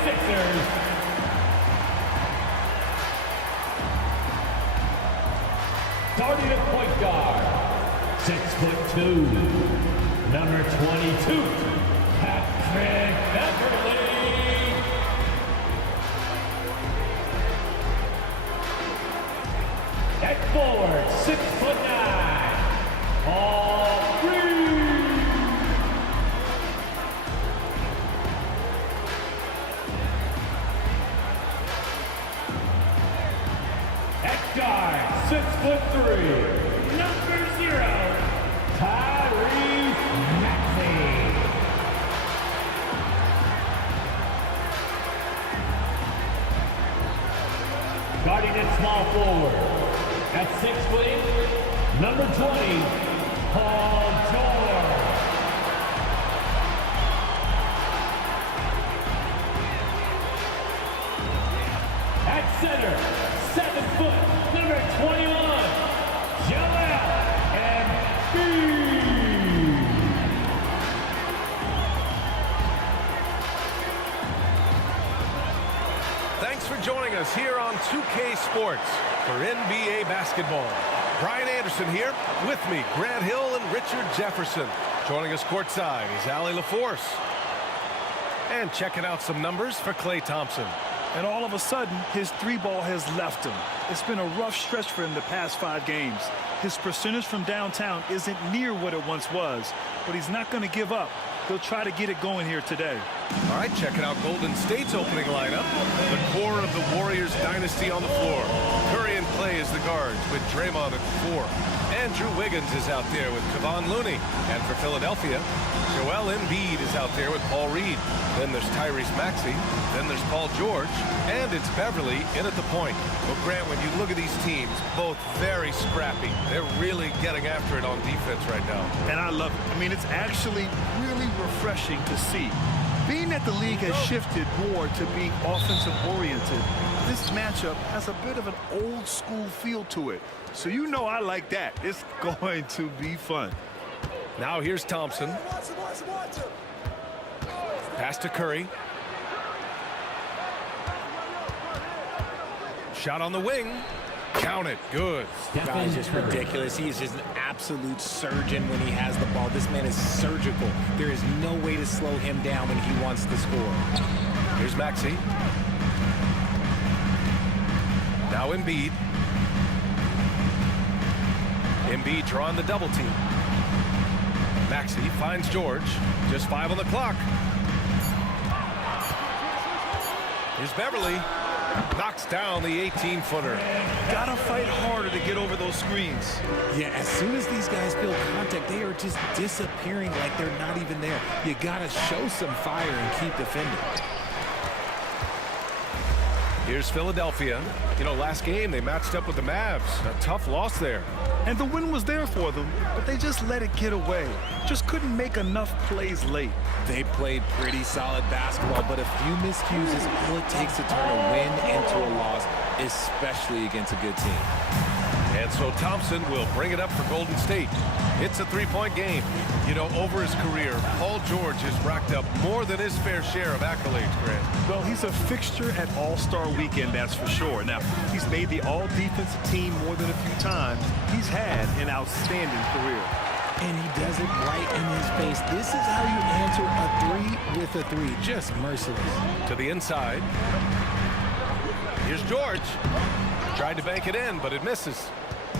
76ers. Starting at point guard, 6'2", number 22, Patrick Beverly. At forward, 6'9", Paul Reed. At guard, 6'3", number 0, Tyrese Maxey. Guarding at small forward, at 6 feet, number 20, Paul George. At center, 7 foot, number 21, Joel Embiid. Thanks for joining us here on 2K Sports for NBA basketball. Brian Anderson here. With me, Grant Hill and Richard Jefferson. Joining us courtside is Allie LaForce. And checking out some numbers for Klay Thompson. And all of a sudden, his three ball has left him. It's been a rough stretch for him the past 5 games. His percentage from downtown isn't near what it once was, but he's not going to give up. He'll try to get it going here today. All right, checking out Golden State's opening lineup. The core of the Warriors dynasty on the floor. Curry and Klay as the guards with Draymond at the 4. Andrew Wiggins is out there with Kevon Looney. And for Philadelphia, Joel Embiid is out there with Paul Reed. Then there's Tyrese Maxey. Then there's Paul George. And it's Beverly in at the point. Well, Grant, when you look at these teams, both very scrappy. They're really getting after it on defense right now. And I love it. I mean, it's actually really refreshing to see. Being that the league has shifted more to being offensive-oriented, this matchup has a bit of an old-school feel to it. So you know I like that. It's going to be fun. Now here's Thompson. Pass to Curry. Shot on the wing. Count it. Good. Guy's just ridiculous. He is just an absolute surgeon when he has the ball. This man is surgical. There is no way to slow him down when he wants to score. Here's Maxey. Now Embiid. Embiid drawing the double team. Maxey finds George. Just 5 on the clock. Here's Beverly. Knocks down the 18-footer. Gotta fight harder to get over those screens. Yeah, as soon as these guys feel contact, they are just disappearing like they're not even there. You gotta show some fire and keep defending. Here's Philadelphia. You know, last game they matched up with the Mavs. A tough loss there. And the win was there for them, but they just let it get away. Just couldn't make enough plays late. They played pretty solid basketball, but a few miscues is all it takes to turn a win into a loss, especially against a good team. And so Thompson will bring it up for Golden State. It's a 3-point game. You know, over his career, Paul George has racked up more than his fair share of accolades, Grant. Well, he's a fixture at All-Star Weekend, that's for sure. Now, he's made the All-Defensive team more than a few times. He's had an outstanding career. And he does it right in his face. This is how you answer a 3 with a 3. Just merciless. To the inside. Here's George. Tried to bank it in, but it misses.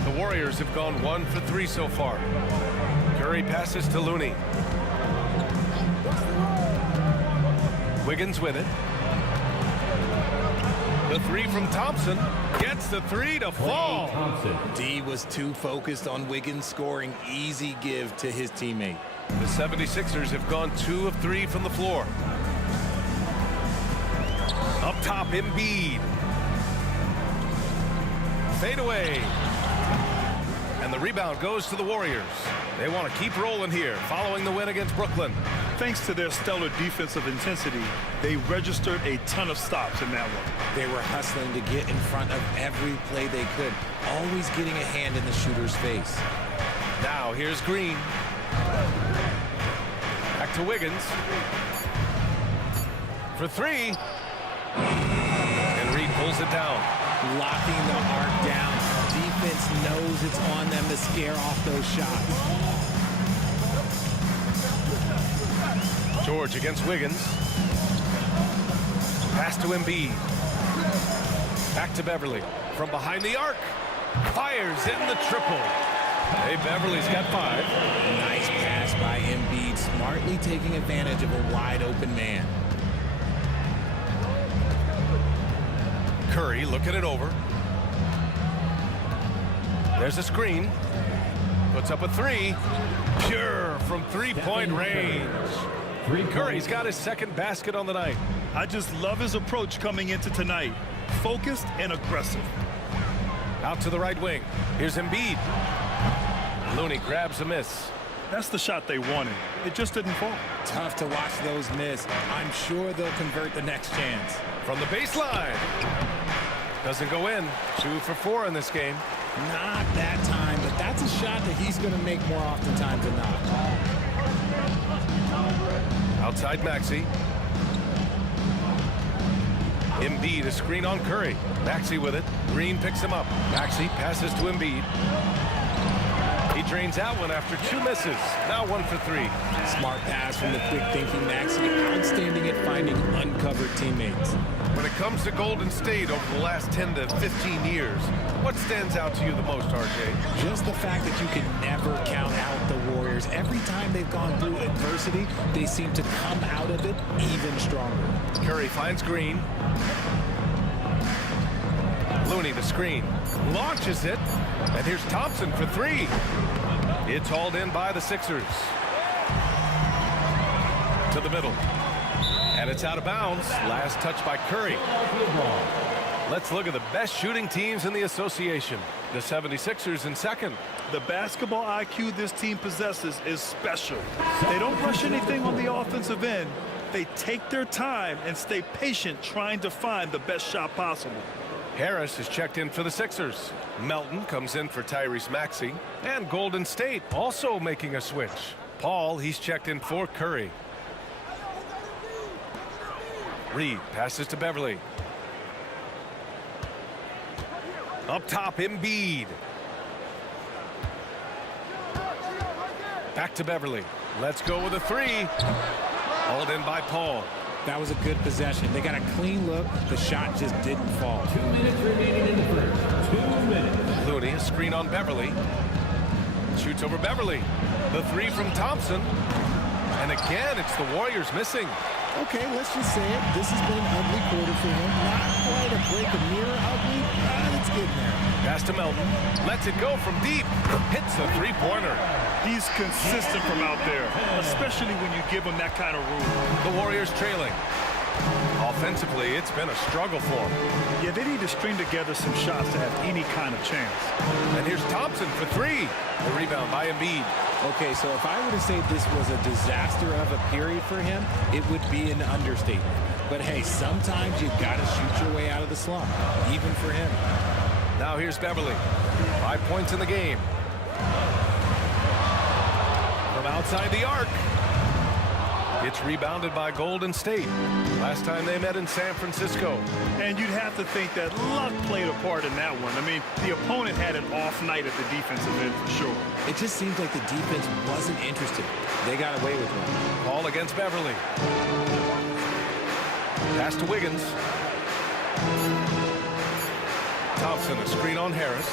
The Warriors have gone 1 for 3 so far. Curry passes to Looney. Wiggins with it. The 3 from Thompson. Gets the 3 to fall. D was too focused on Wiggins scoring. Easy give to his teammate. The 76ers have gone 2 of 3 from the floor. Up top, Embiid. Fade away. And the rebound goes to the Warriors. They want to keep rolling here following the win against Brooklyn. Thanks to their stellar defensive intensity, they registered a ton of stops in that one. They were hustling to get in front of every play they could, always getting a hand in the shooter's face. Now here's Green. Back to Wiggins. For 3. And Reed pulls it down. Locking the arc down. Defense knows it's on them to scare off those shots. George against Wiggins. Pass to Embiid. Back to Beverly. From behind the arc. Fires in the triple. Hey, Beverly's got 5. Nice pass by Embiid, smartly taking advantage of a wide open man. Curry looking it over. There's a screen. Puts up a 3. Pure from three-point range. Curry's got his second basket on the night. I just love his approach coming into tonight. Focused and aggressive. Out to the right wing. Here's Embiid. Looney grabs a miss. That's the shot they wanted. It just didn't fall. Tough to watch those miss. I'm sure they'll convert the next chance. From the baseline. Doesn't go in. 2 for 4 in this game. Not that time, but that's a shot that he's going to make more oftentimes than not. Outside Maxey. Embiid, a screen on Curry. Maxey with it. Green picks him up. Maxey passes to Embiid. He drains that one after 2 misses. Now 1 for 3. Smart pass from the quick-thinking Maxey. Outstanding at finding uncovered teammates. When it comes to Golden State over the last 10 to 15 years, what stands out to you the most, RJ? Just the fact that you can never count out the Warriors. Every time they've gone through adversity, they seem to come out of it even stronger. Curry finds Green. Looney the screen. Launches it. And here's Thompson for 3. It's hauled in by the Sixers. To the middle. And it's out of bounds. Last touch by Curry. Let's look at the best shooting teams in the association. The 76ers in second. The basketball IQ this team possesses is special. They don't rush anything on the offensive end. They take their time and stay patient trying to find the best shot possible. Harris is checked in for the Sixers. Melton comes in for Tyrese Maxey. And Golden State also making a switch. Paul, he's checked in for Curry. Reed passes to Beverly. Up top, Embiid. Back to Beverly. Let's go with a 3. Hauled in by Paul. That was a good possession. They got a clean look. The shot just didn't fall. 2 minutes remaining in the first. 2 minutes. Looney, a screen on Beverly. Shoots over Beverly. The 3 from Thompson. And again, it's the Warriors missing. Okay, let's just say it. This has been an ugly quarter for him. Not quite a break of mirror ugly, but it's getting there. Pass to Melton. Lets it go from deep. Hits the 3-pointer. He's consistent from out there, especially when you give him that kind of room. The Warriors trailing. Offensively, it's been a struggle for them. Yeah, they need to string together some shots to have any kind of chance. And here's Thompson for 3. The rebound by Embiid. Okay, so if I were to say this was a disaster of a period for him, it would be an understatement. But hey, sometimes you gotta shoot your way out of the slump, even for him. Now here's Beverly. 5 points in the game. From outside the arc. It's rebounded by Golden State. Last time they met in San Francisco. And you'd have to think that luck played a part in that one. I mean, the opponent had an off night at the defensive end for sure. It just seems like the defense wasn't interested. They got away with one. Ball against Beverly. Pass to Wiggins. Thompson, a screen on Harris.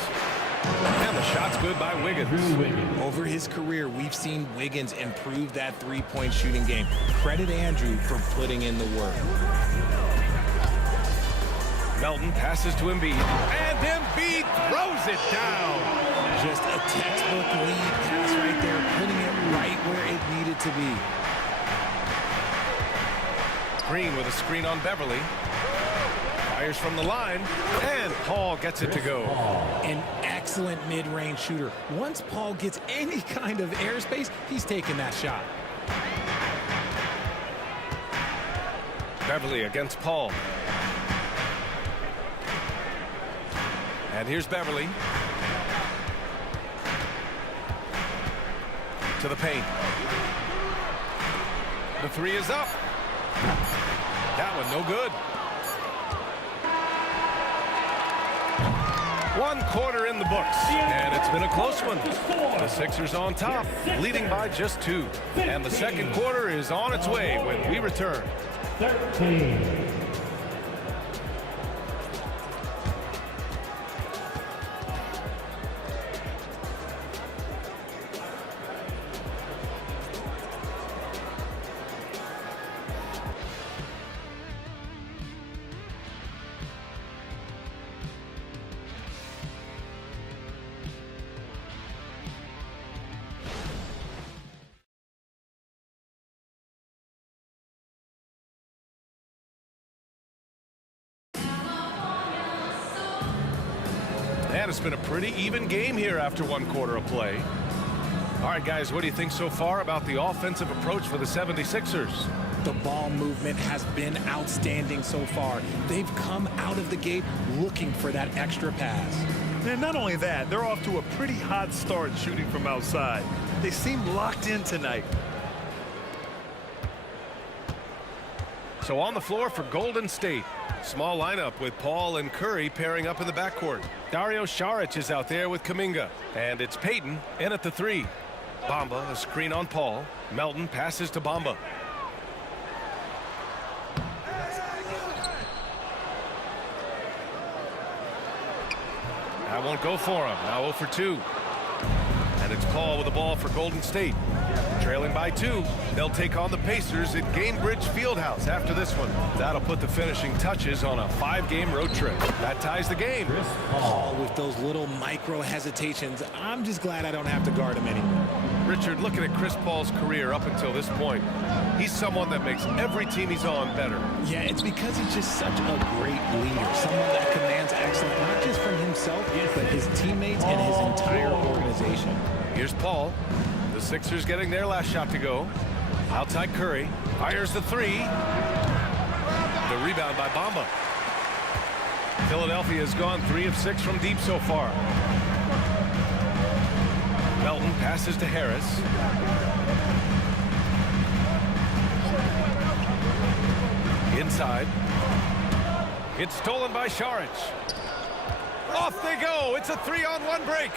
And the shot's good by Wiggins. Over his career, we've seen Wiggins improve that three-point shooting game. Credit Andrew for putting in the work. Melton passes to Embiid. And Embiid throws it down. Just a textbook lead pass right there, putting it right where it needed to be. Green with a screen on Beverly. Fires from the line, and Paul gets it to go. An excellent mid-range shooter. Once Paul gets any kind of airspace, he's taking that shot. Beverly against Paul. And here's Beverly. To the paint. The 3 is up. That one no good. One quarter in the books, and it's been a close one. The Sixers on top, leading by just 2. And the second quarter is on its way when we return. 13. And it's been a pretty even game here after one quarter of play. All right, guys, what do you think so far about the offensive approach for the 76ers? The ball movement has been outstanding so far. They've come out of the gate looking for that extra pass. And not only that, they're off to a pretty hot start shooting from outside. They seem locked in tonight. So on the floor for Golden State. Small lineup with Paul and Curry pairing up in the backcourt. Dario Saric is out there with Kuminga. And it's Payton in at the 3. Bamba, a screen on Paul. Melton passes to Bamba. That won't go for him. Now 0 for 2. And it's Paul with the ball for Golden State. Trailing by 2. They'll take on the Pacers at Gainbridge Fieldhouse after this one. That'll put the finishing touches on a 5-game road trip. That ties the game. Oh, with those little micro hesitations, I'm just glad I don't have to guard him anymore. Richard, looking at Chris Paul's career up until this point, he's someone that makes every team he's on better. Yeah, it's because he's just such a great leader. Someone that commands excellence, not just from himself, but his teammates and his entire organization. Here's Paul. The Sixers getting their last shot to go. Outside Curry. Fires the 3. The rebound by Bamba. Philadelphia has gone 3 of 6 from deep so far. Melton passes to Harris. Inside. It's stolen by Saric. Off they go. It's a 3-on-1 break.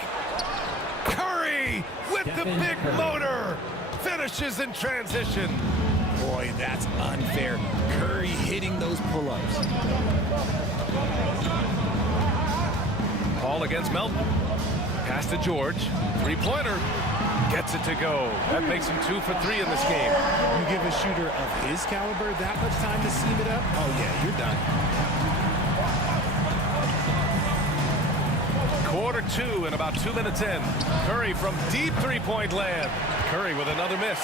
Curry with the big motor. Finishes in transition. Boy, that's unfair. Curry hitting those pull-ups. Paul against Melton. Pass to George. 3-pointer. Gets it to go. That makes him 2 for 3 in this game. You give a shooter of his caliber that much time to seam it up? Oh, yeah, you're done. Quarter 2 and about 2 minutes in. Curry from deep 3-point land. Curry with another miss.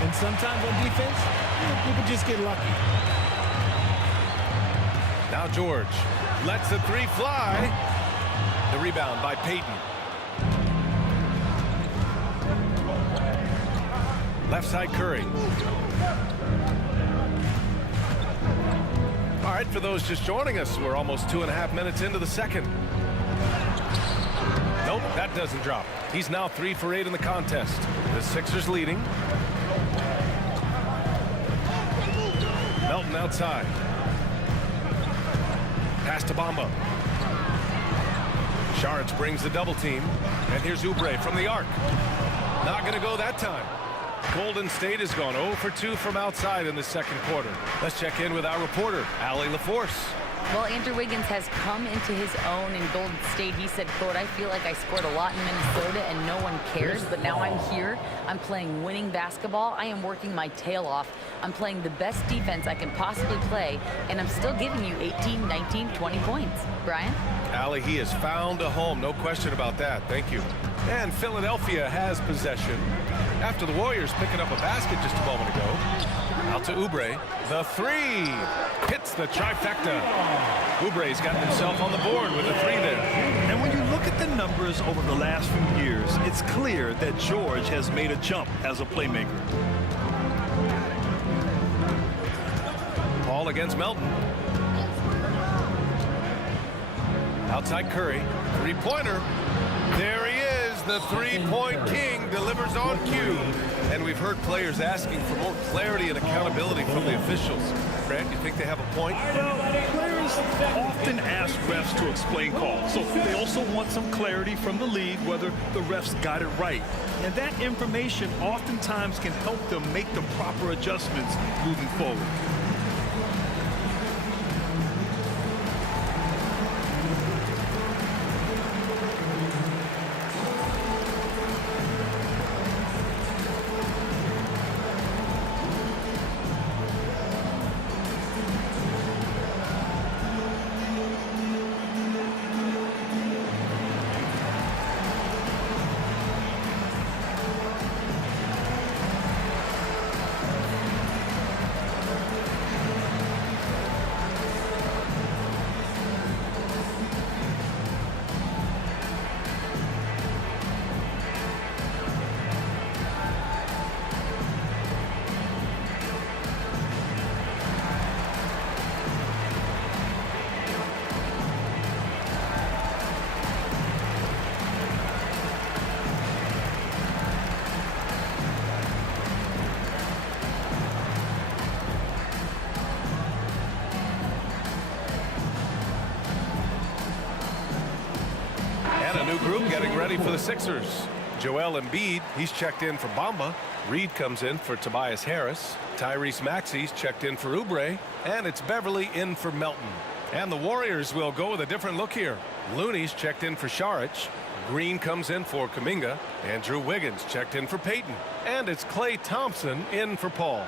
And sometimes on defense, people just get lucky. Now George lets the 3 fly. The rebound by Payton. Left side Curry. All right, for those just joining us, we're almost 2.5 minutes into the second. Nope, that doesn't drop. He's now 3 for 8 in the contest. The Sixers leading. Melton outside. Pass to Bamba. Saric brings the double team. And here's Oubre from the arc. Not going to go that time. Golden State has gone 0 for 2 from outside in the second quarter. Let's check in with our reporter, Allie LaForce. Well, Andrew Wiggins has come into his own in Golden State. He said, quote, "I feel like I scored a lot in Minnesota and no one cares, but now I'm here. I'm playing winning basketball. I am working my tail off. I'm playing the best defense I can possibly play, and I'm still giving you 18, 19, 20 points." Brian? Allie, he has found a home. No question about that. Thank you. And Philadelphia has possession after the Warriors picking up a basket just a moment ago. Out to Oubre. The 3 hits the trifecta. Oubre's gotten himself on the board with a 3 there. And when you look at the numbers over the last few years, it's clear that George has made a jump as a playmaker. Paul against Melton. Outside Curry. 3-pointer. There he is. The 3-point king delivers on cue. And we've heard players asking for more clarity and accountability from the officials. Grant, you think they have a point? Well, players Teams often ask refs to explain calls, so they also want some clarity from the league whether the refs got it right. And that information oftentimes can help them make the proper adjustments moving forward. Group getting ready for the Sixers. Joel Embiid, he's checked in for Bamba. Reed comes in for Tobias Harris. Tyrese Maxey's checked in for Oubre. And it's Beverly in for Melton. And the Warriors will go with a different look here. Looney's checked in for Saric. Green comes in for Kuminga. Andrew Wiggins checked in for Payton. And it's Klay Thompson in for Paul.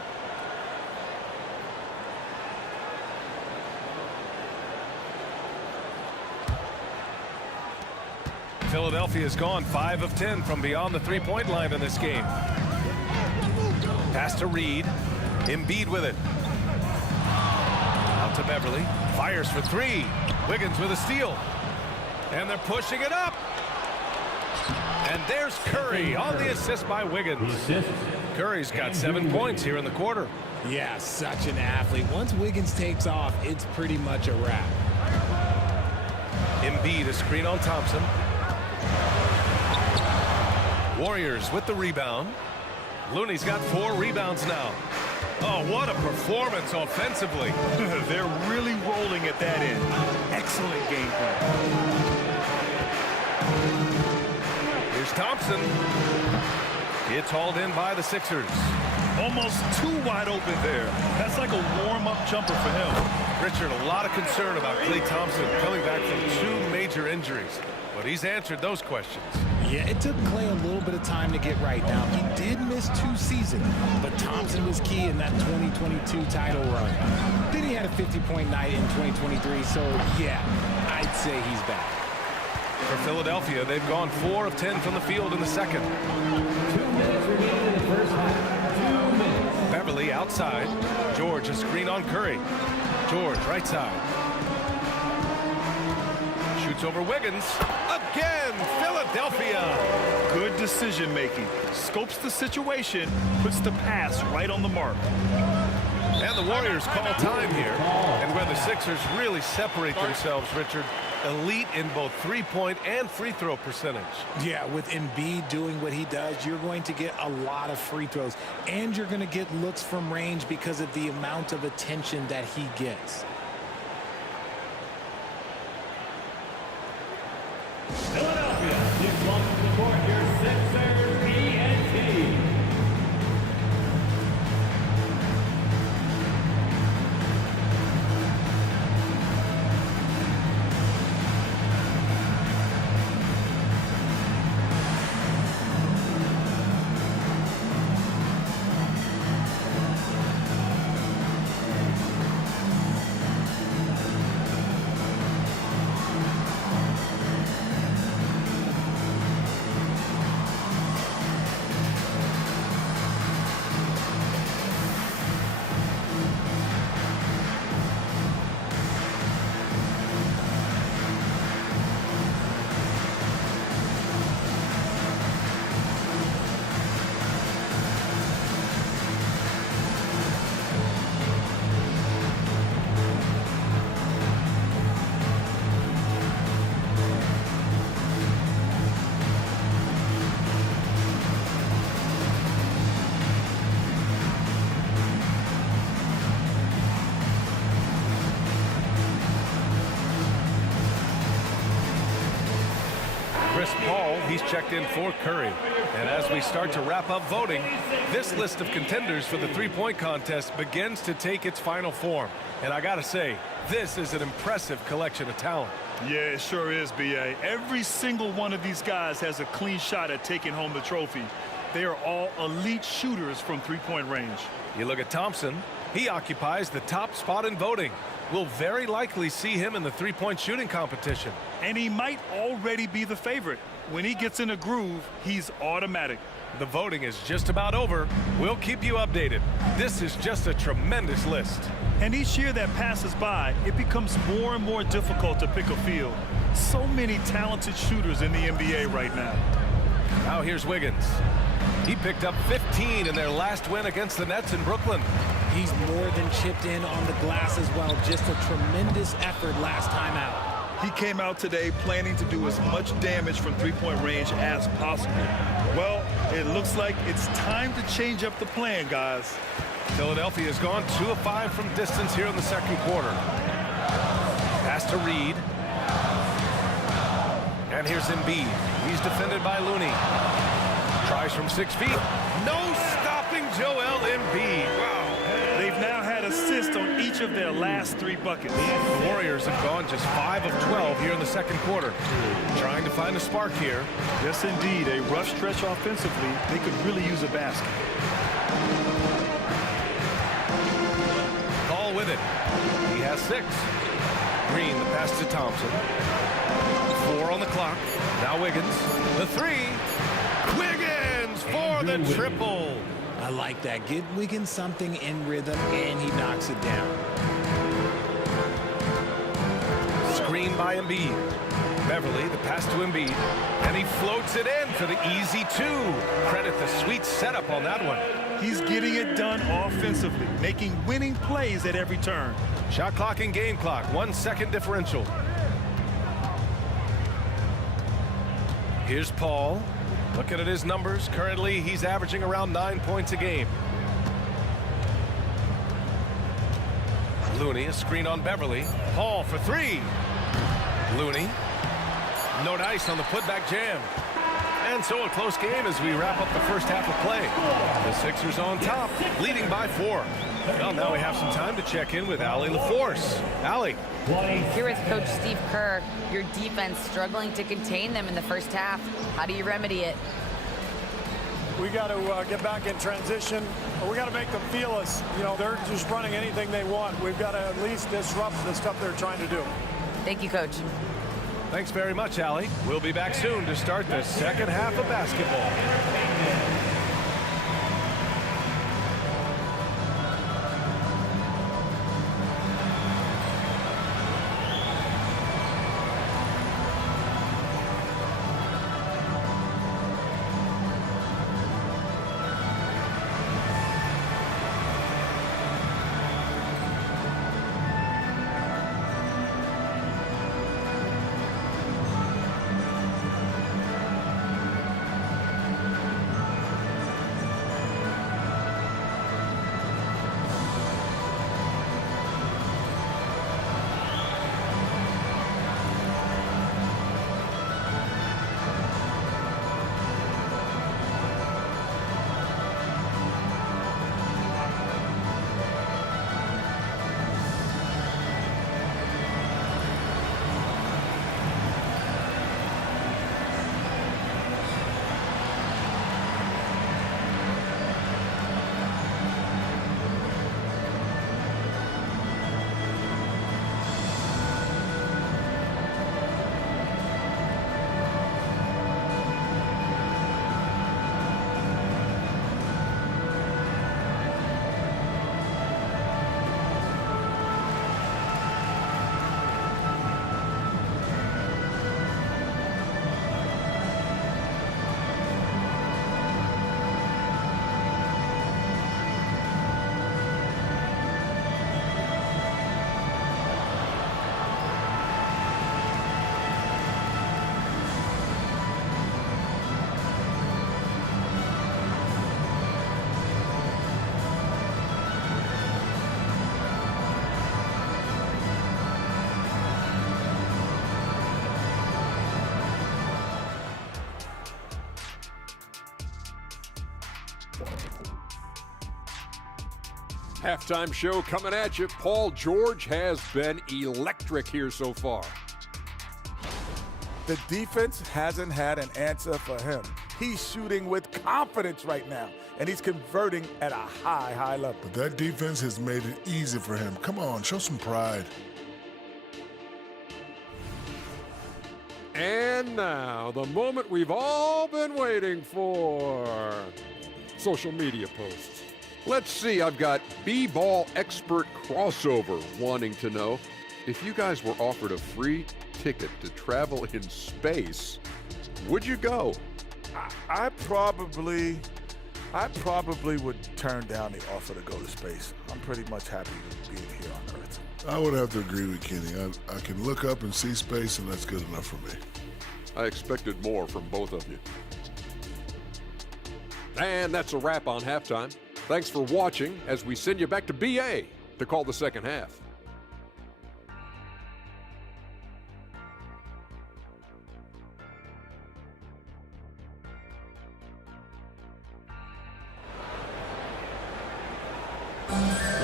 Philadelphia's gone 5 of 10 from beyond the three-point line in this game. Pass to Reed. Embiid with it. Out to Beverly. Fires for three. Wiggins with a steal. And they're pushing it up. And there's Curry on the assist by Wiggins. Curry's got 7 points here in the quarter. Yeah, such an athlete. Once Wiggins takes off, it's pretty much a wrap. Embiid a screen on Thompson. Warriors with the rebound. Looney's got 4 rebounds now. Oh, what a performance offensively. They're really rolling at that end. Excellent game plan. Here's Thompson. It's hauled in by the Sixers. Almost too wide open there. That's like a warm-up jumper for him. Richard, a lot of concern about Klay Thompson coming back from 2 major injuries. But he's answered those questions. Yeah, it took Klay a little bit of time to get right. Now, he did miss 2 seasons, but Thompson was key in that 2022 title run. Then he had a 50-point night in 2023, so yeah, I'd say he's back. For Philadelphia, they've gone 4 of 10 from the field in the second. 2 minutes remaining in the first half. 2 minutes. Beverly outside. George a screen on Curry. George right side. Shoots over Wiggins. Again, Philadelphia. Good decision making. Scopes the situation, puts the pass right on the mark. And the Warriors call time here. And where the Sixers really separate themselves, Richard, elite in both three-point and free throw percentage. Yeah, with Embiid doing what he does, you're going to get a lot of free throws. And you're going to get looks from range because of the amount of attention that he gets. Philadelphia, please welcome to the court your Sixers ENT. He's checked in for Curry. And as we start to wrap up voting, this list of contenders for the three-point contest begins to take its final form. And I gotta say, this is an impressive collection of talent. Yeah, it sure is, B.A. Every single one of these guys has a clean shot at taking home the trophy. They are all elite shooters from three-point range. You look at Thompson, he occupies the top spot in voting. We'll very likely see him in the three-point shooting competition. And he might already be the favorite. When he gets in a groove, he's automatic. The voting is just about over. We'll keep you updated. This is just a tremendous list. And each year that passes by, it becomes more and more difficult to pick a field. So many talented shooters in the NBA right now. Now here's Wiggins. He picked up 15 in their last win against the Nets in Brooklyn. He's more than chipped in on the glass as well. Just a tremendous effort last time out. He came out today planning to do as much damage from three-point range as possible. Well, it looks like it's time to change up the plan, guys. Philadelphia has gone 2 of 5 from distance here in the second quarter. Pass to Reed. And here's Embiid. He's defended by Looney. Tries from 6 feet. No stopping Joel Embiid. Wow. They've now had assists on each of their last 3 buckets. The Warriors have gone just 5 of 12 here in the second quarter. Trying to find a spark here. Yes, indeed. A rough stretch offensively. They could really use a basket. Ball with it. He has 6. Green, the pass to Thompson. 4 on the clock. Now Wiggins. The 3. Wiggins for the triple. I like that. Give Wiggins something in rhythm, and he knocks it down. Screen by Embiid. Beverly, the pass to Embiid. And he floats it in for the easy 2. Credit the sweet setup on that one. He's getting it done offensively, making winning plays at every turn. Shot clock and game clock. 1 second differential. Here's Paul. Looking at his numbers, currently he's averaging around 9 points a game. Looney, a screen on Beverly. Paul for 3. Looney. No dice on the putback jam. And so a close game as we wrap up the first half of play. The Sixers on top, leading by 4. Well, now we have some time to check in with Allie LaForce. Allie. Here is Coach Steve Kerr. Your defense struggling to contain them in the first half. How do you remedy it? We got to get back in transition. We got to make them feel us. You know, they're just running anything they want. We've got to at least disrupt the stuff they're trying to do. Thank you, Coach. Thanks very much, Allie. We'll be back soon to start the second half of basketball. Halftime show coming at you. Paul George has been electric here so far. The defense hasn't had an answer for him. He's shooting with confidence right now, and he's converting at a high, high level. But that defense has made it easy for him. Come on, show some pride. And now, the moment we've all been waiting for. Social media posts. Let's see, I've got B-ball expert crossover wanting to know if you guys were offered a free ticket to travel in space, would you go? I probably would turn down the offer to go to space. I'm pretty much happy with being here on Earth. I would have to agree with Kenny. I can look up and see space, and that's good enough for me. I expected more from both of you. And that's a wrap on halftime. Thanks for watching as we send you back to BA to call the second half.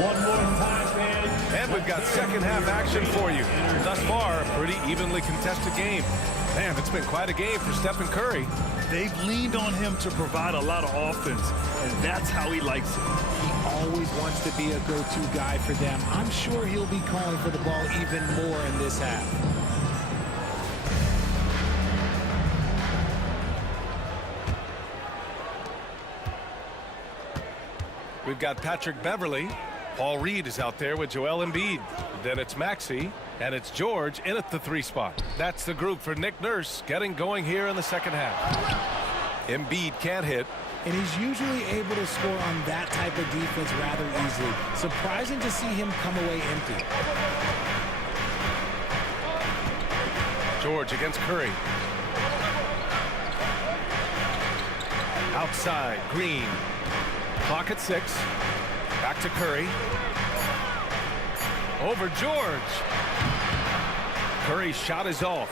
One more time, fans. And we've got second half action for you. Thus far, a pretty evenly contested game. Man, it's been quite a game for Stephen Curry. They've leaned on him to provide a lot of offense, and that's how he likes it. He always wants to be a go-to guy for them. I'm sure he'll be calling for the ball even more in this half. We've got Patrick Beverley. Paul Reed is out there with Joel Embiid. Then it's Maxey, and it's George in at the 3 spot. That's the group for Nick Nurse getting going here in the second half. Embiid can't hit. And he's usually able to score on that type of defense rather easily. Surprising to see him come away empty. George against Curry. Outside, Green. Clock at 6. Back to Curry. Over George. Curry's shot is off.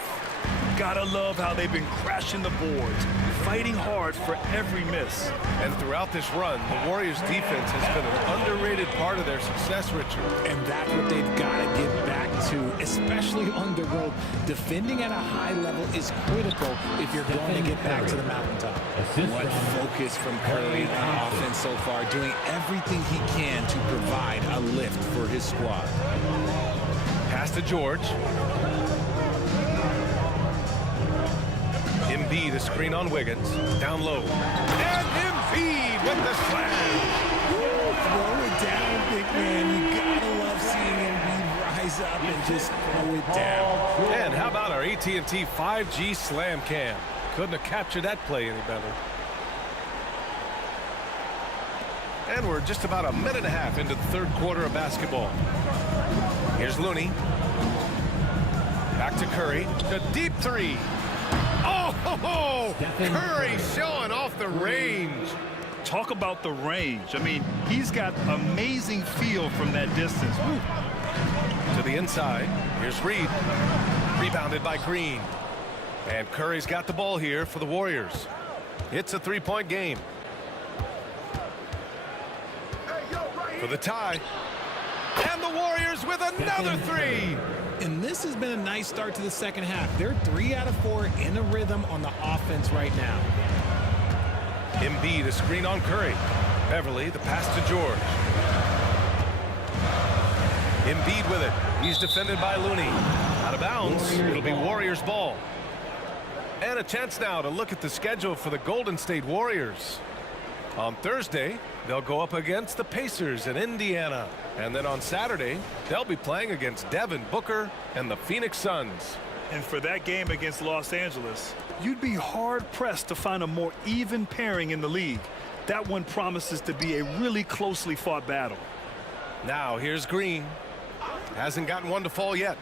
Gotta love how they've been crashing the boards, fighting hard for every miss. And throughout this run, the Warriors' defense has been an underrated part of their success, Richard. And that's what they've got to get back to, especially on the road. Defending at a high level is critical if you're going to get back to the mountaintop. What focus from Curry on offense so far, doing everything he can to provide a lift for his squad. Pass to George. Embiid, a screen on Wiggins. Down low. And Embiid with the slam. Throw it down, big man. You gotta love seeing Embiid rise up and just throw it down. And how about our AT&T 5G slam cam? Couldn't have captured that play any better. And we're just about a minute and a half into the third quarter of basketball. Here's Looney. Back to Curry. The deep 3. Oh, Curry showing off the range. Talk about the range. I mean, he's got amazing feel from that distance. Woo. To the inside. Here's Reed. Rebounded by Green. And Curry's got the ball here for the Warriors. It's a 3-point game. For the tie. And the Warriors with another 3. And this has been a nice start to the second half. They're 3 out of 4 in a rhythm on the offense right now. Embiid, a screen on Curry. Beverly, the pass to George. Embiid with it. He's defended by Looney. Out of bounds. It'll be Warriors ball. And a chance now to look at the schedule for the Golden State Warriors. On Thursday, they'll go up against the Pacers in Indiana. And then on Saturday, they'll be playing against Devin Booker and the Phoenix Suns. And for that game against Los Angeles, you'd be hard-pressed to find a more even pairing in the league. That one promises to be a really closely fought battle. Now here's Green. Hasn't gotten one to fall yet.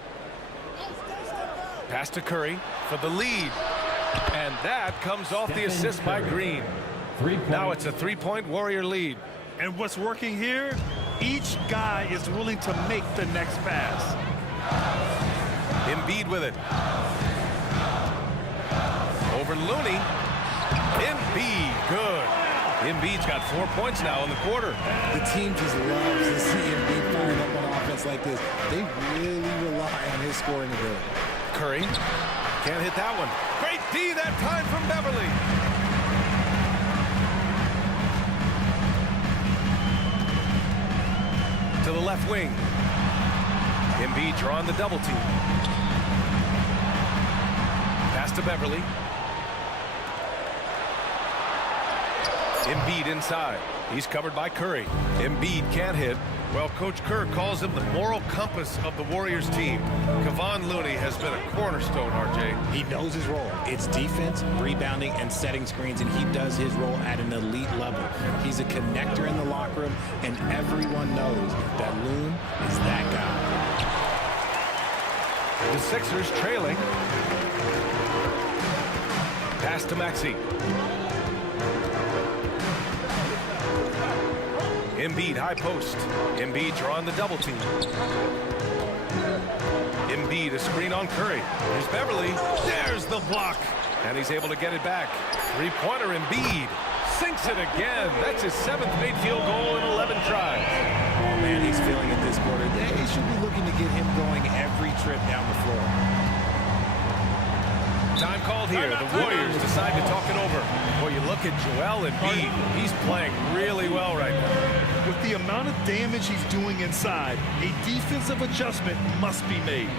Pass to Curry for the lead. And that comes off the assist by Green. Now it's a 3-point Warrior lead. And what's working here? Each guy is willing to make the next pass. Embiid with it. Over Looney. Embiid, good. Embiid's got 4 points now in the quarter. The team just loves to see Embiid firing up on offense like this. They really rely on his scoring ability. Curry can't hit that one. Great D that time from Beverly. To the left wing. Embiid drawing the double team. Pass to Beverly. Embiid inside. He's covered by Curry. Embiid can't hit. Well, Coach Kerr calls him the moral compass of the Warriors team. Kevon Looney has been a cornerstone, RJ. He knows his role. It's defense, rebounding, and setting screens, and he does his role at an elite level. He's a connector in the locker room, and everyone knows that Loon is that guy. The Sixers trailing. Pass to Maxey. Embiid high post. Embiid drawing the double team. Embiid a screen on Curry. Here's Beverly. There's the block. And he's able to get it back. Three-pointer Embiid. Sinks it again. That's his 7th made field goal in 11 tries. Oh, man, he's feeling it this quarter. They should be looking to get him going every trip down the floor. Time called here. The Warriors decide to talk it over. Well, you look at Joel Embiid. He's playing really well right now. With the amount of damage he's doing inside, a defensive adjustment must be made.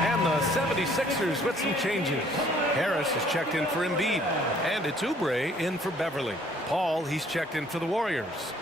And the 76ers with some changes. Harris has checked in for Embiid. And it's Oubre in for Beverly. Paul, he's checked in for the Warriors.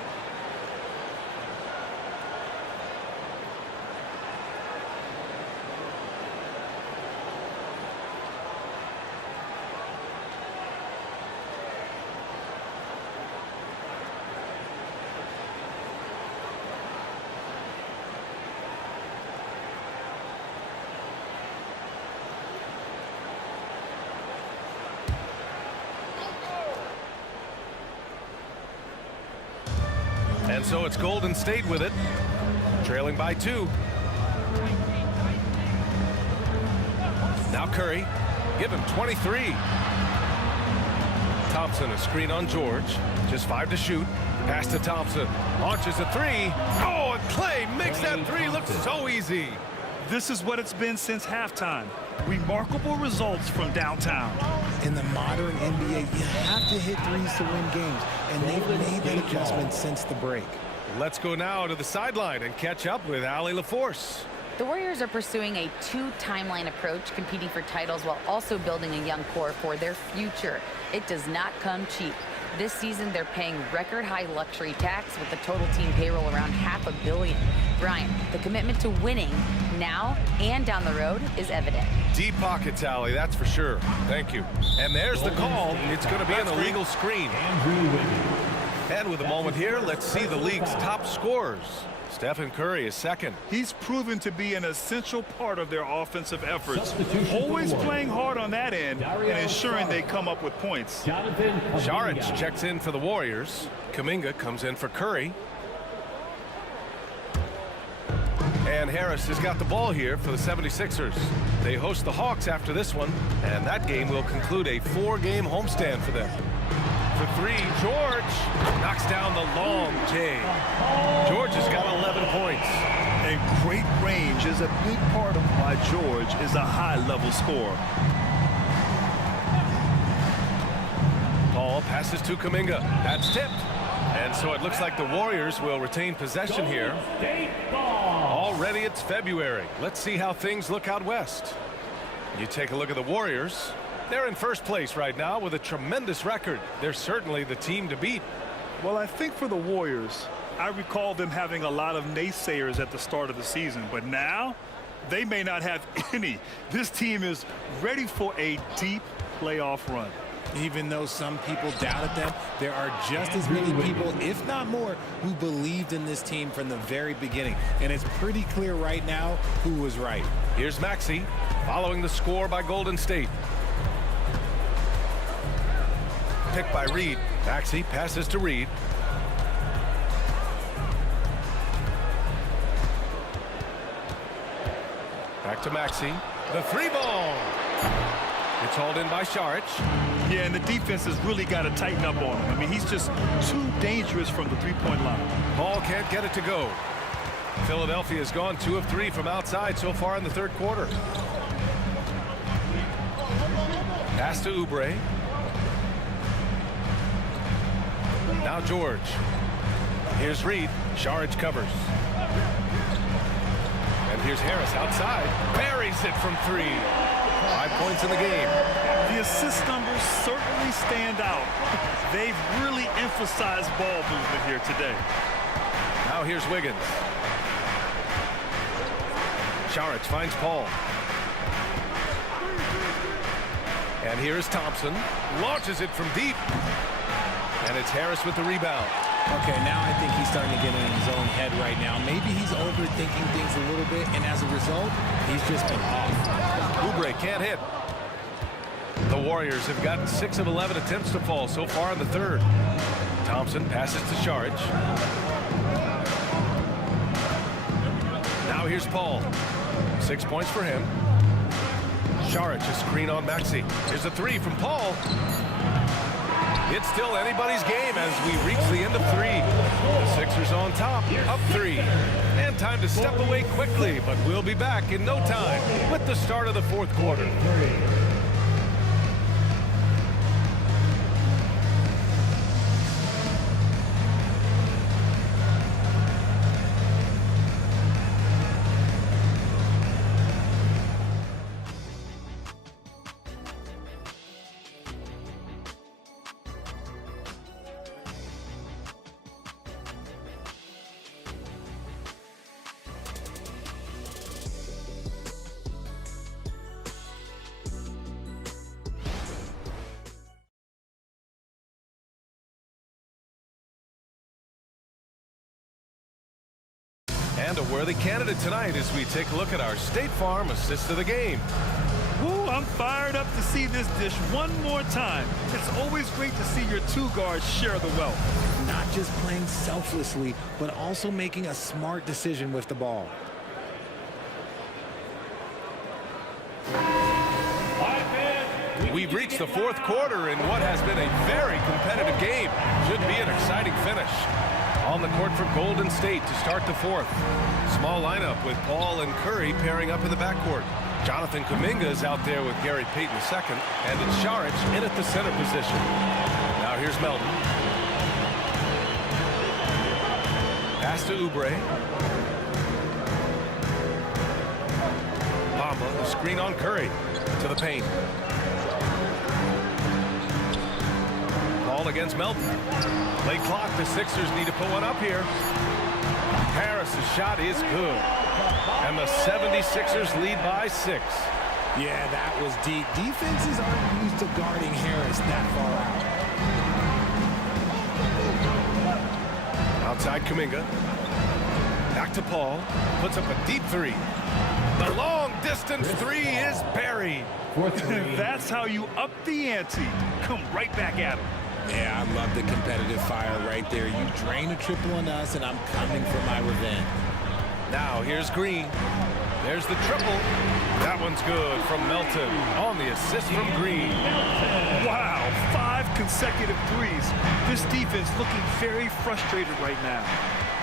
And so it's Golden State with it, trailing by 2. Now Curry, give him 23. Thompson a screen on George, just 5 to shoot. Pass to Thompson, launches a 3. Oh, and Clay makes that 3 look so easy. This is what it's been since halftime. Remarkable results from downtown. In the modern NBA, you have to hit threes to win games, and they've made that adjustment since the break. Let's go now to the sideline and catch up with Allie LaForce. The Warriors are pursuing a 2-timeline approach, competing for titles while also building a young core for their future. It does not come cheap. This season, they're paying record-high luxury tax with the total team payroll around $500 million. Brian, the commitment to winning now and down the road is evident. Deep pockets, Allie, that's for sure. Thank you. And there's the call. It's going to be an illegal screen. And with a moment here, let's see the league's top scorers. Stephen Curry is second. He's proven to be an essential part of their offensive efforts, always playing hard on that end and ensuring they come up with points. Saric checks in for the Warriors. Kuminga comes in for Curry. And And Harris has got the ball here for the 76ers. They host the Hawks after this one, and that game will conclude a 4-game homestand for them. For three, George knocks down the long J. George has got 11 points. And great range is a big part of why George is a high-level scorer. Paul passes to Kuminga. That's tipped. And so it looks like the Warriors will retain possession here. Already it's February. Let's see how things look out west. You take a look at the Warriors. They're in first place right now with a tremendous record. They're certainly the team to beat. Well, I think for the Warriors, I recall them having a lot of naysayers at the start of the season, but now they may not have any. This team is ready for a deep playoff run. Even though some people doubted them, there are just as many people, if not more, who believed in this team from the very beginning. And it's pretty clear right now who was right. Here's Maxey following the score by Golden State. Picked by Reed. Maxey passes to Reed. Back to Maxey. The three ball. It's hauled in by Saric. Yeah, and the defense has really got to tighten up on him. I mean, he's just too dangerous from the three-point line. Paul can't get it to go. Philadelphia has gone 2 of 3 from outside so far in the third quarter. Pass to Oubre. Now George. Here's Reed. Saric covers. And here's Harris outside. Buries it from 3. 5 points in the game. The assist numbers certainly stand out. They've really emphasized ball movement here today. Now here's Wiggins. Saric finds Paul. And here's Thompson. Launches it from deep. And it's Harris with the rebound. Okay, now I think he's starting to get in his own head right now. Maybe he's overthinking things a little bit, and as a result, he's just been off. Oubre can't hit. The Warriors have gotten 6 of 11 attempts to fall so far in the third. Thompson passes to Saric. Now here's Paul. 6 points for him. Saric a screen on Maxey. Here's a 3 from Paul. It's still anybody's game as we reach the end of 3. The Sixers on top, up 3. And time to step away quickly, but we'll be back in no time with the start of the fourth quarter. And a worthy candidate tonight as we take a look at our State Farm assist of the game. Ooh, I'm fired up to see this dish one more time. It's always great to see your two guards share the wealth. Not just playing selflessly, but also making a smart decision with the ball. We've reached the fourth quarter in what has been a very competitive game. Should be an exciting finish. On the court for Golden State to start the fourth. Small lineup with Paul and Curry pairing up in the backcourt. Jonathan Kuminga is out there with Gary Payton II, and it's Saric in at the center position. Now here's Melton. Pass to Oubre. Bamba, the screen on Curry to the paint. Paul against Melton. Play clock. The Sixers need to put one up here. Harris's shot is good. And the 76ers lead by 6. Yeah, that was deep. Defenses aren't used to guarding Harris that far out. Outside Kuminga. Back to Paul. Puts up a deep 3. The long distance 3 is buried. That's how you up the ante. Come right back at him. Yeah, I love the competitive fire right there. You drain a triple on us, and I'm coming for my revenge. Now here's Green. There's the triple. That one's good from Melton on the assist from Green. Wow, 5 consecutive threes. This defense looking very frustrated right now.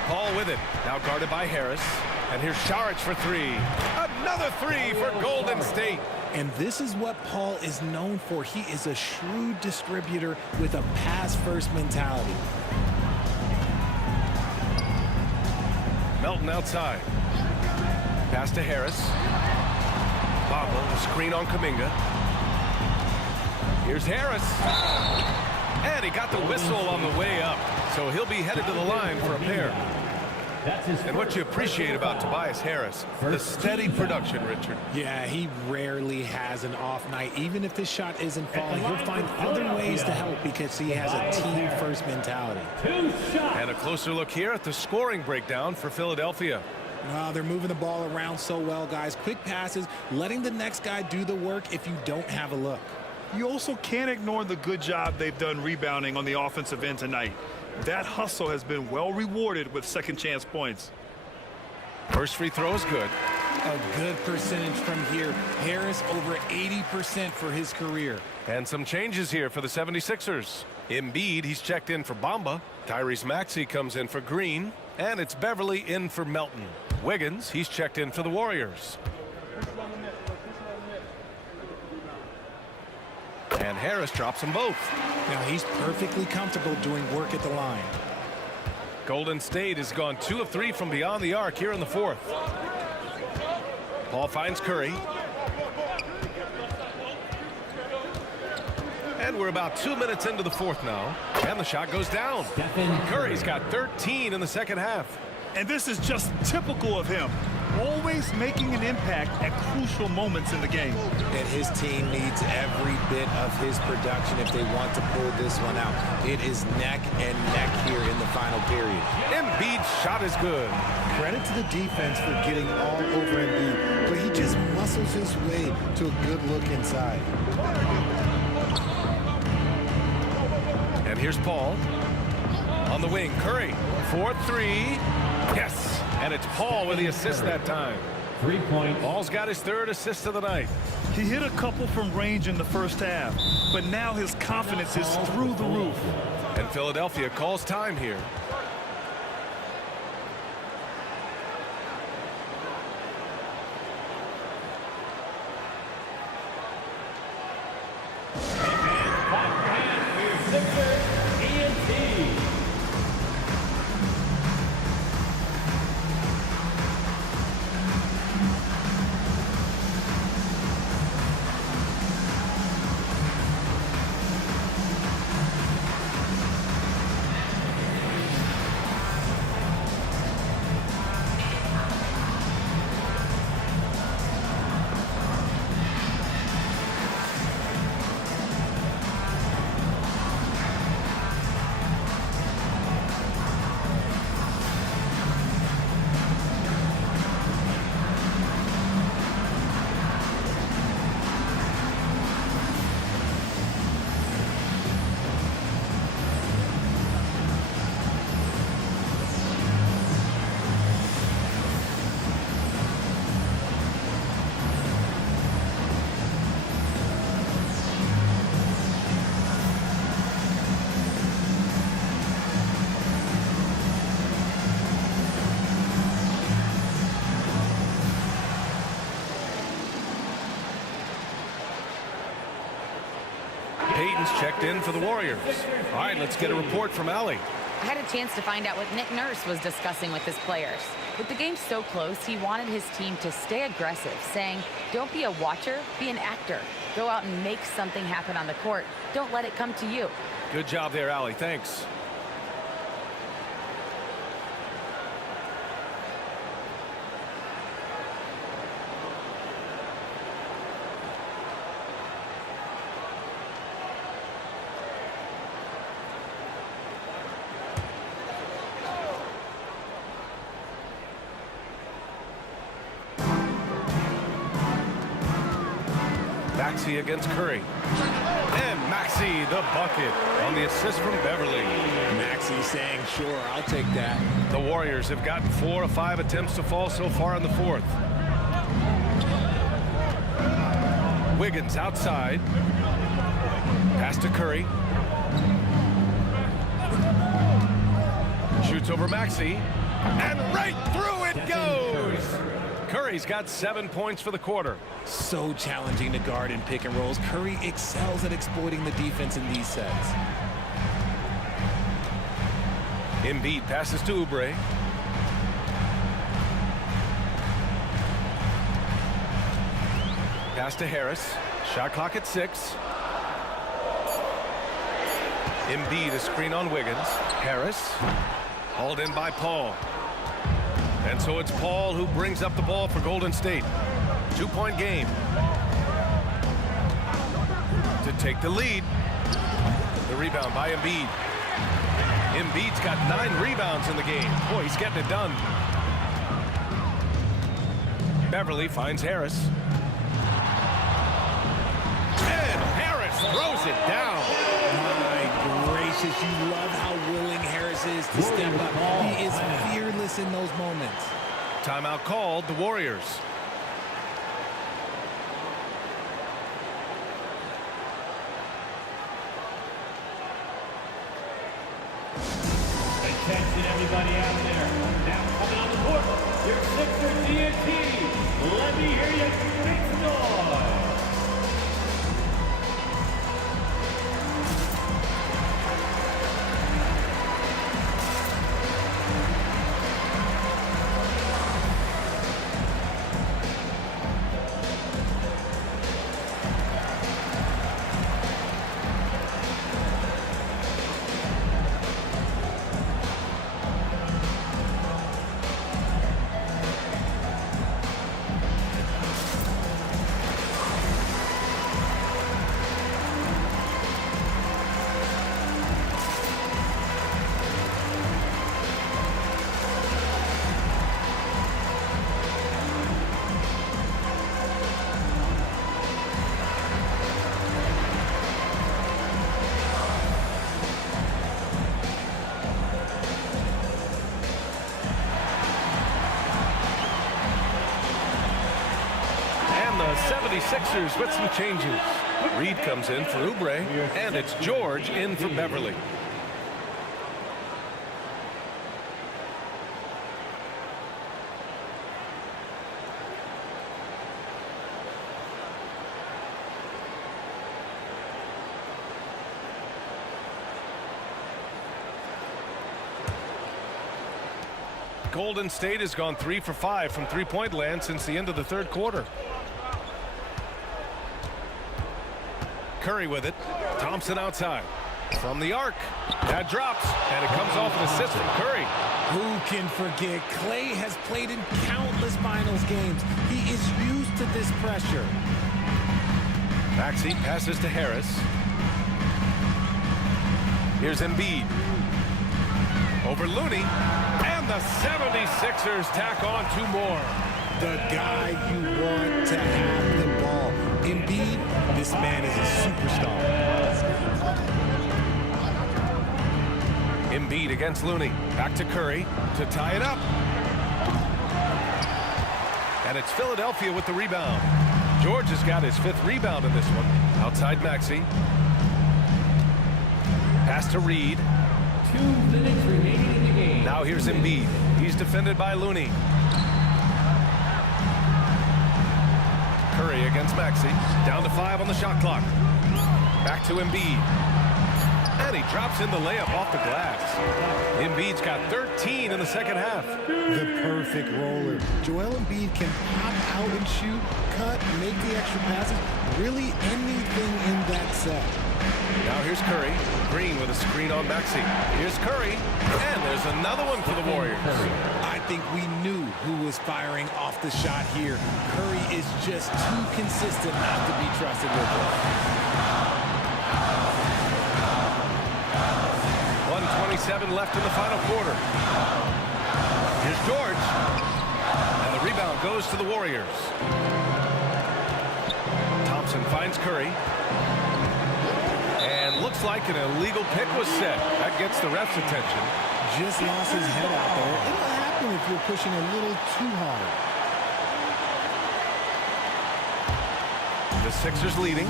Paul with it. Now guarded by Harris. And here's Saric for 3. Another 3 for Golden State. And this is what Paul is known for. He is a shrewd distributor with a pass-first mentality. Melton outside. Pass to Harris. Bobble, the screen on Kuminga. Here's Harris. And he got the whistle on the way up. So he'll be headed to the line for a pair. And what you appreciate about Tobias Harris, the steady production, Richard. Yeah, he rarely has an off night. Even if his shot isn't falling, he'll find other ways to help because he has a team-first mentality. And a closer look here at the scoring breakdown for Philadelphia. Wow, they're moving the ball around so well, guys. Quick passes, letting the next guy do the work if you don't have a look. You also can't ignore the good job they've done rebounding on the offensive end tonight. That hustle has been well rewarded with second chance points. First free throw is good. A good percentage from here. Harris over 80% for his career. And some changes here for the 76ers. Embiid, he's checked in for Bamba. Tyrese Maxey comes in for Green. And it's Beverly in for Melton. Wiggins, he's checked in for the Warriors. And Harris drops them both. Now he's perfectly comfortable doing work at the line. Golden State has gone 2 of 3 from beyond the arc here in the fourth. Paul finds Curry. And we're about 2 minutes into the fourth now. And the shot goes down. Curry's got 13 in the second half. And this is just typical of him. Always making an impact at crucial moments in the game. And his team needs every bit of his production if they want to pull this one out. It is neck and neck here in the final period. Embiid's shot is good. Credit to the defense for getting all over Embiid, but he just muscles his way to a good look inside. And here's Paul. On the wing, Curry. 4-3. Yes. And it's Paul with the assist that time. 3 points. Paul's got his 3rd assist of the night. He hit a couple from range in the first half, but now his confidence is through the roof. And Philadelphia calls time here. Payton's checked in for the Warriors. All right, let's get a report from Allie. I had a chance to find out what Nick Nurse was discussing with his players. With the game so close, he wanted his team to stay aggressive, saying, don't be a watcher, be an actor. Go out and make something happen on the court. Don't let it come to you. Good job there, Allie. Thanks. Maxey against Curry. And Maxey, the bucket, on the assist from Beverly. Maxey saying, sure, I'll take that. The Warriors have gotten 4 of 5 attempts to fall so far in the fourth. Wiggins outside. Pass to Curry. Shoots over Maxey. And right through it goes! Curry's got 7 points for the quarter. So challenging to guard in pick and rolls. Curry excels at exploiting the defense in these sets. Embiid passes to Oubre. Pass to Harris. Shot clock at 6. Embiid, a screen on Wiggins. Harris hauled in by Paul. And so it's Paul who brings up the ball for Golden State. 2-point game. To take the lead. The rebound by Embiid. Embiid's got 9 rebounds in the game. Boy, he's getting it done. Beverly finds Harris. And Harris throws it down. My gracious, you love how willing Harris is to step up. He is fearless in those moments. Timeout called, the Warriors. Attention, everybody out there. Now coming on the court, your Sixers TNT. Let me hear you make some noise. The 76ers with some changes. Reed comes in for Oubre, and it's George in for Beverly. Golden State has gone 3 for 5 from three-point land since the end of the third quarter. Curry with it. Thompson outside. From the arc. That drops. And it comes off an assist from Curry. Who can forget? Clay has played in countless finals games. He is used to this pressure. Maxey passes to Harris. Here's Embiid. Over Looney. And the 76ers tack on 2 more. The guy you want to have the ball. Embiid, this man is a superstar. Embiid against Looney. Back to Curry to tie it up. And it's Philadelphia with the rebound. George has got his 5th rebound in this one. Outside Maxey. Pass to Reed. 2 minutes remaining in the game. Now here's Embiid. He's defended by Looney. Curry against Maxey. Down to 5 on the shot clock. Back to Embiid. And he drops in the layup off the glass. Embiid's got 13 in the second half. The perfect roller. Joel Embiid can pop out and shoot, cut, make the extra passes. Really anything in that set. Now here's Curry. Green with a screen on Maxey. Here's Curry. And there's another one for the Warriors. I think we knew who was firing off the shot here. Curry is just too consistent not to be trusted with it. 1:27 left in the final quarter. Here's George. And the rebound goes to the Warriors. Thompson finds Curry. Looks like an illegal pick was set. That gets the ref's attention. Just lost his head out there. It'll happen if you're pushing a little too hard. The Sixers leading.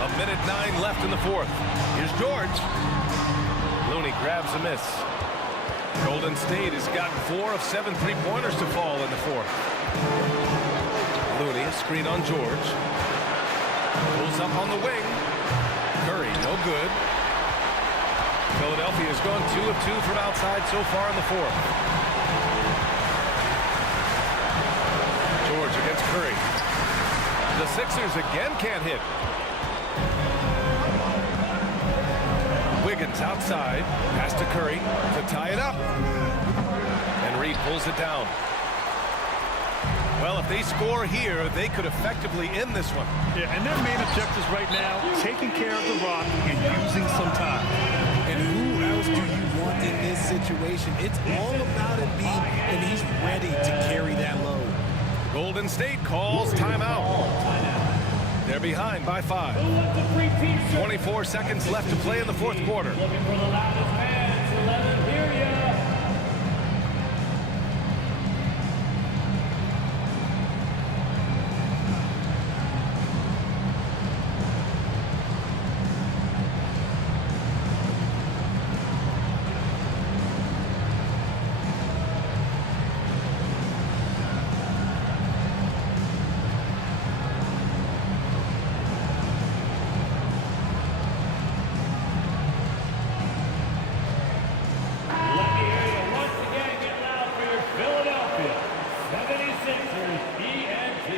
A minute 9 left in the fourth. Here's George. Looney grabs a miss. Golden State has gotten 4 of 7 3-pointers to fall in the fourth. Looney, a screen on George. Pulls up on the wing. Curry, no good. Philadelphia has gone 2 of 2 from outside so far in the fourth. George against Curry. The Sixers again can't hit. Wiggins outside. Pass to Curry to tie it up. And Reed pulls it down. Well, if they score here, they could effectively end this one. Yeah, and their main objectives right now, taking care of the rock and using some time. And who else do you want in this situation? It's all about Embiid, and he's ready to carry that load. Golden State calls timeout. They're behind by 5. 24 seconds left to play in the fourth quarter. Looking for the loudest fans. Let them hear ya. Let me hear you once again. Get loud for your Philadelphia 76ers ENT.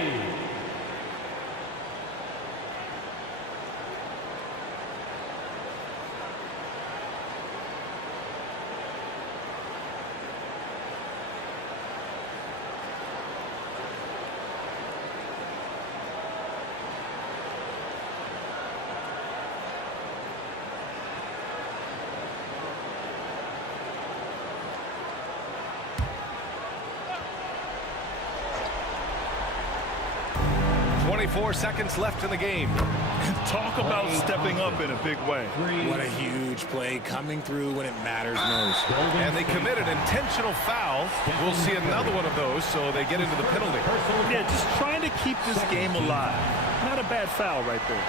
Four seconds left in the game. Talk about stepping up in a big way. What a huge play coming through when it matters most. And they commit an intentional foul. We'll see another one of those, so they get into the penalty. Yeah, just trying to keep this game alive. Not a bad foul right there.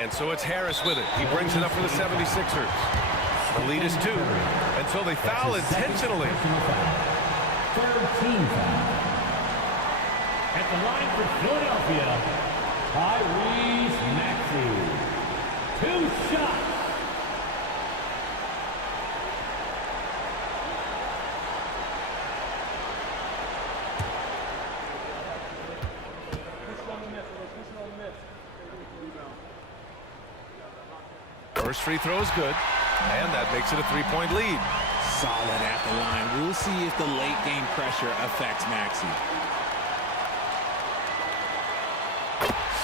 And so it's Harris with it. He brings it up for the 76ers. The lead is 2. And so they foul intentionally. Third team foul. At the line for Philadelphia, Tyrese Maxey. 2 shots. First free throw is good. And that makes it a 3-point lead. Solid at the line. We'll see if the late game pressure affects Maxey.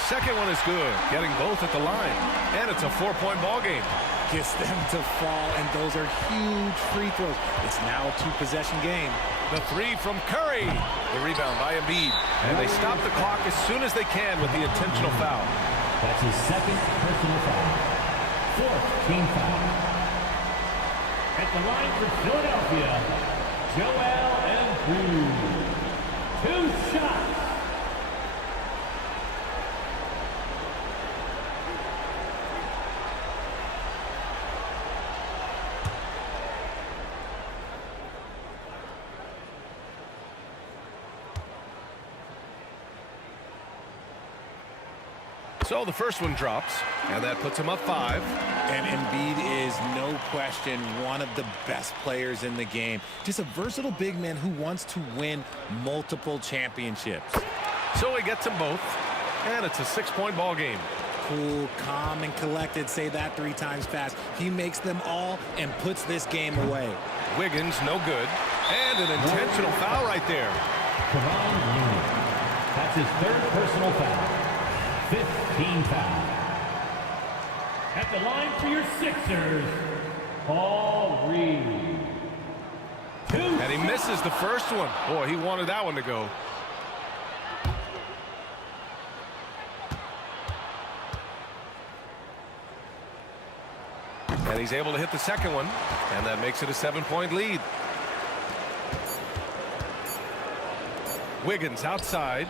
Second one is good. Getting both at the line. And it's a 4-point ball game. Gets them to fall, and those are huge free throws. It's now a 2-possession game. The 3 from Curry. The rebound by Embiid. And they stop the clock as soon as they can with the intentional foul. That's his second personal foul. 4th team foul. At the line for Philadelphia, Joel Embiid. 2 shots. So the first one drops, and that puts him up 5. And Embiid is, no question, one of the best players in the game. Just a versatile big man who wants to win multiple championships. So he gets them both, and it's a 6-point ball game. Cool, calm, and collected. Say that 3 times fast. He makes them all and puts this game away. Wiggins, no good. And an intentional foul right there. Kevon Looney. That's his 3rd personal foul. 5th team foul. At the line for your Sixers, Paul Reed. 2 And he misses the first one. Boy, he wanted that one to go. And he's able to hit the second one, and that makes it a 7-point lead. Wiggins outside,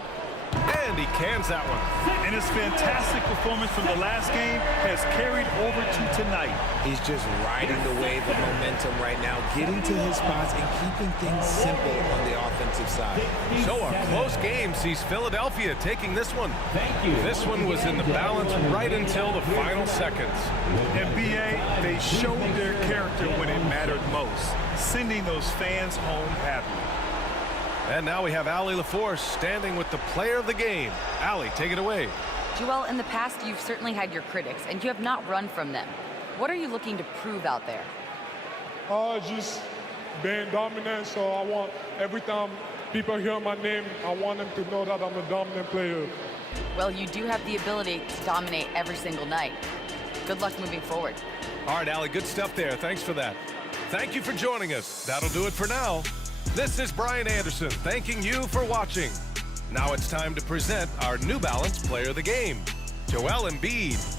and he cans that one. And his fantastic performance from the last game has carried over to tonight. He's just riding the wave of momentum right now, getting to his spots and keeping things simple on the offensive side. So a close game sees Philadelphia taking this one. Thank you. This one was in the balance right until the final seconds. And BA, they showed their character when it mattered most, sending those fans home happy. And now we have Allie LaForce standing with the player of the game. Allie, take it away. Joel, in the past, you've certainly had your critics, and you have not run from them. What are you looking to prove out there? Just being dominant, so I want every time people hear my name, I want them to know that I'm a dominant player. Well, you do have the ability to dominate every single night. Good luck moving forward. All right, Allie, good stuff there. Thanks for that. Thank you for joining us. That'll do it for now. This is Brian Anderson thanking you for watching. Now it's time to present our New Balance Player of the Game, Joel Embiid.